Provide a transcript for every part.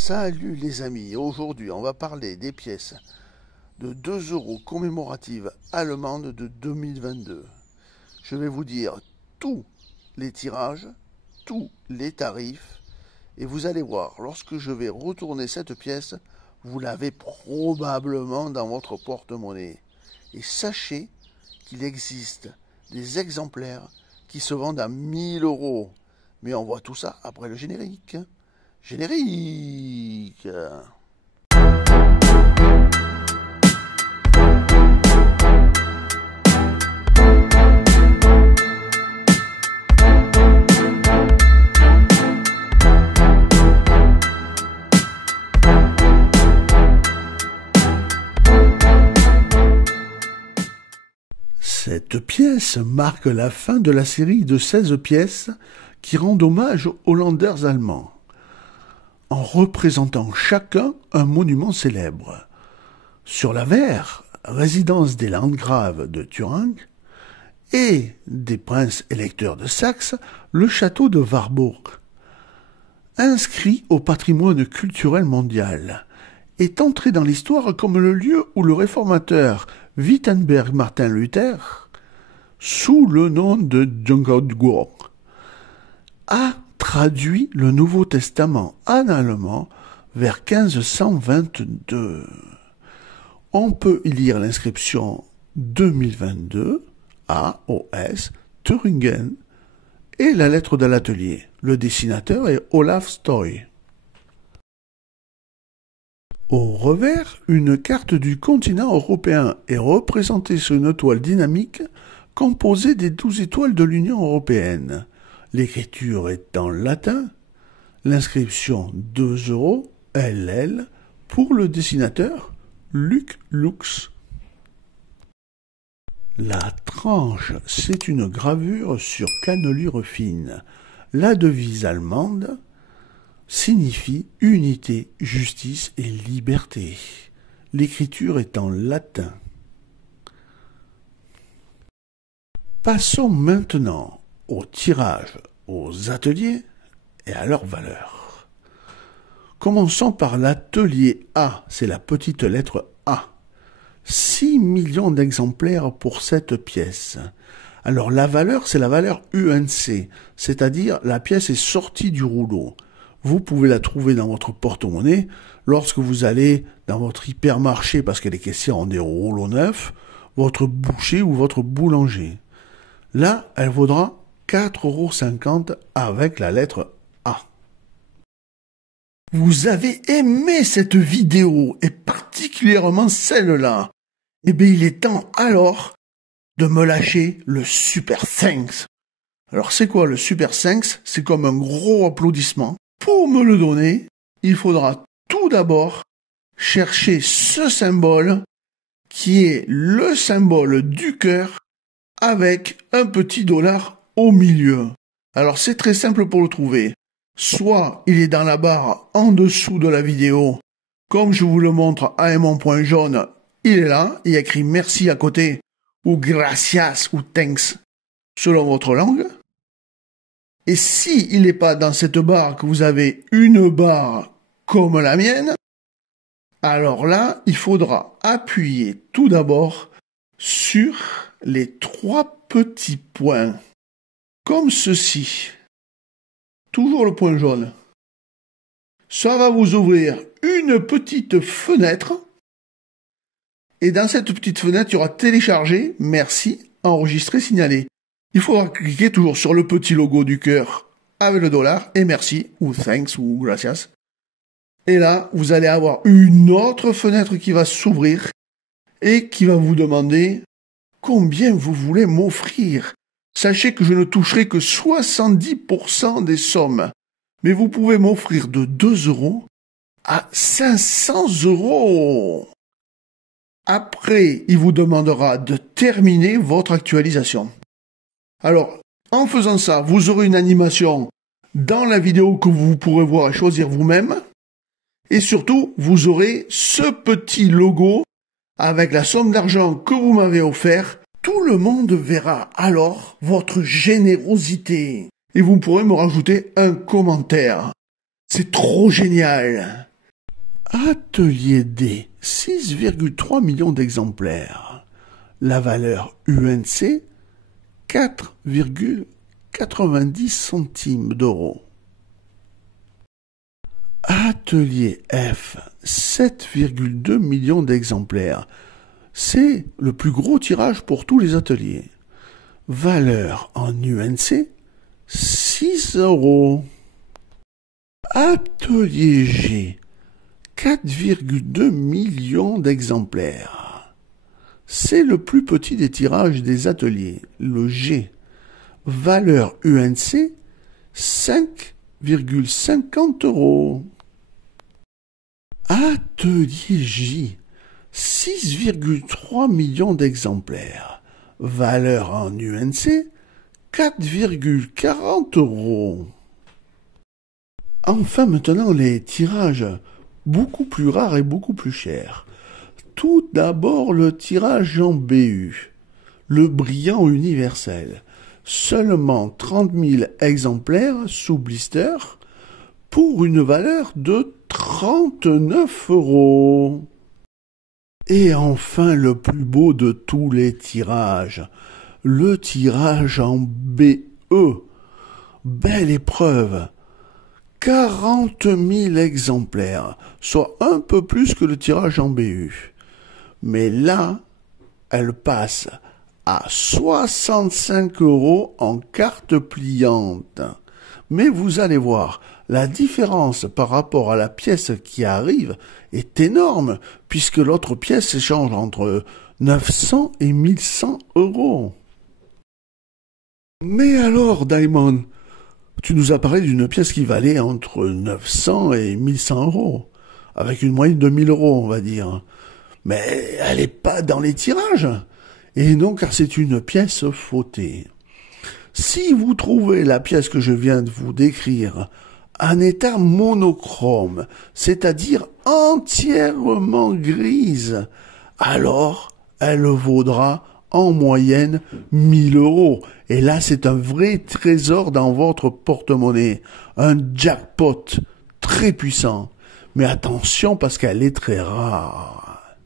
Salut les amis, aujourd'hui on va parler des pièces de 2 € commémoratives allemandes de 2022. Je vais vous dire tous les tirages, tous les tarifs, et vous allez voir, lorsque je vais retourner cette pièce, vous l'avez probablement dans votre porte-monnaie. Et sachez qu'il existe des exemplaires qui se vendent à 1000 €. Mais on voit tout ça après le générique. Générique. Cette pièce marque la fin de la série de 16 pièces qui rendent hommage aux Länders allemands, en représentant chacun un monument célèbre. Sur l'avers, résidence des landgraves de Thuringe et des princes électeurs de Saxe, le château de Warburg. Inscrit au patrimoine culturel mondial, est entré dans l'histoire comme le lieu où le réformateur Wittenberg Martin Luther, sous le nom de Junkerburg, a traduit le Nouveau Testament en allemand vers 1522. On peut y lire l'inscription 2022 AOS Thuringen et la lettre de l'atelier. Le dessinateur est Olaf Stoy. Au revers, une carte du continent européen est représentée sur une toile dynamique composée des 12 étoiles de l'Union européenne. L'écriture est en latin, l'inscription 2 € LL pour le dessinateur Luc Lux. La tranche, c'est une gravure sur cannelure fine. La devise allemande signifie unité, justice et liberté. L'écriture est en latin. Passons maintenant au tirage, aux ateliers et à leur valeur. Commençons par l'atelier A, c'est la petite lettre A. 6 millions d'exemplaires pour cette pièce. Alors la valeur, c'est la valeur UNC, c'est-à-dire la pièce est sortie du rouleau. Vous pouvez la trouver dans votre porte-monnaie lorsque vous allez dans votre hypermarché parce que les caissiers ont des rouleaux neufs, votre boucher ou votre boulanger. Là, elle vaudra 4,50 € avec la lettre A. Vous avez aimé cette vidéo et particulièrement celle-là. Eh bien, il est temps alors de me lâcher le Super Thanks. Alors, c'est quoi le Super Thanks? C'est comme un gros applaudissement. Pour me le donner, il faudra tout d'abord chercher ce symbole qui est le symbole du cœur avec un petit dollar au milieu. Alors c'est très simple pour le trouver. Soit il est dans la barre en dessous de la vidéo, comme je vous le montre à un point jaune, il est là, il y a écrit merci à côté, ou gracias, ou thanks, selon votre langue. Et si il n'est pas dans cette barre, que vous avez une barre comme la mienne, alors là, il faudra appuyer tout d'abord sur les 3 petits points, comme ceci. Toujours le point jaune. Ça va vous ouvrir une petite fenêtre. Et dans cette petite fenêtre, il y aura télécharger, merci, enregistrer, signaler. Il faudra cliquer toujours sur le petit logo du cœur avec le dollar et merci, ou thanks, ou gracias. Et là, vous allez avoir une autre fenêtre qui va s'ouvrir et qui va vous demander combien vous voulez m'offrir. Sachez que je ne toucherai que 70% des sommes. Mais vous pouvez m'offrir de 2 € à 500 €. Après, il vous demandera de terminer votre actualisation. Alors, en faisant ça, vous aurez une animation dans la vidéo que vous pourrez voir et choisir vous-même. Et surtout, vous aurez ce petit logo avec la somme d'argent que vous m'avez offert. Tout le monde verra alors votre générosité. Et vous pourrez me rajouter un commentaire. C'est trop génial. Atelier D, 6,3 millions d'exemplaires. La valeur UNC, 4,90 centimes d'euros. Atelier F, 7,2 millions d'exemplaires. C'est le plus gros tirage pour tous les ateliers. Valeur en UNC, 6 euros. Atelier G, 4,2 millions d'exemplaires. C'est le plus petit des tirages des ateliers, le G. Valeur UNC, 5,50 euros. Atelier J, 6,3 millions d'exemplaires. Valeur en UNC, 4,40 euros. Enfin maintenant les tirages beaucoup plus rares et beaucoup plus chers. Tout d'abord le tirage en BU, le brillant universel. Seulement 30 000 exemplaires sous blister pour une valeur de 39 euros. Et enfin le plus beau de tous les tirages, le tirage en BE. Belle épreuve. 40 000 exemplaires, soit un peu plus que le tirage en BU. Mais là, elle passe à 65 euros en carte pliante. Mais vous allez voir, la différence par rapport à la pièce qui arrive est énorme, puisque l'autre pièce s'échange entre 900 et 1100 euros. Mais alors, Diamond, tu nous as parlé d'une pièce qui valait entre 900 et 1100 euros, avec une moyenne de 1000 euros, on va dire. Mais elle n'est pas dans les tirages. Et non, car c'est une pièce fautée. Si vous trouvez la pièce que je viens de vous décrire en état monochrome, c'est-à-dire entièrement grise, alors elle vaudra en moyenne 1000 euros. Et là, c'est un vrai trésor dans votre porte-monnaie. Un jackpot très puissant. Mais attention parce qu'elle est très rare.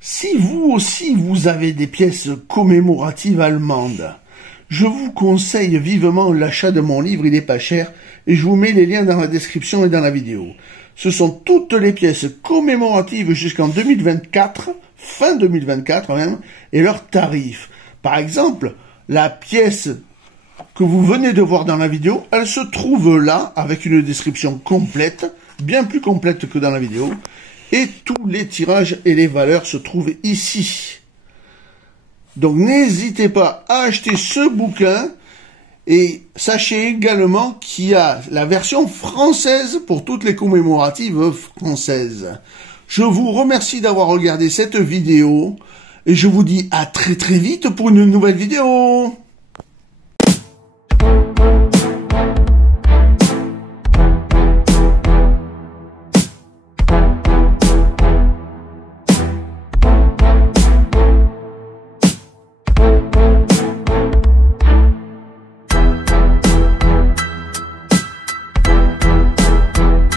Si vous aussi vous avez des pièces commémoratives allemandes, je vous conseille vivement l'achat de mon livre, il n'est pas cher, et je vous mets les liens dans la description et dans la vidéo. Ce sont toutes les pièces commémoratives jusqu'en 2024, fin 2024 même, et leurs tarifs. Par exemple, la pièce que vous venez de voir dans la vidéo, elle se trouve là, avec une description complète, bien plus complète que dans la vidéo, et tous les tirages et les valeurs se trouvent ici. Donc n'hésitez pas à acheter ce bouquin, et sachez également qu'il y a la version française pour toutes les commémoratives françaises. Je vous remercie d'avoir regardé cette vidéo, et je vous dis à très très vite pour une nouvelle vidéo.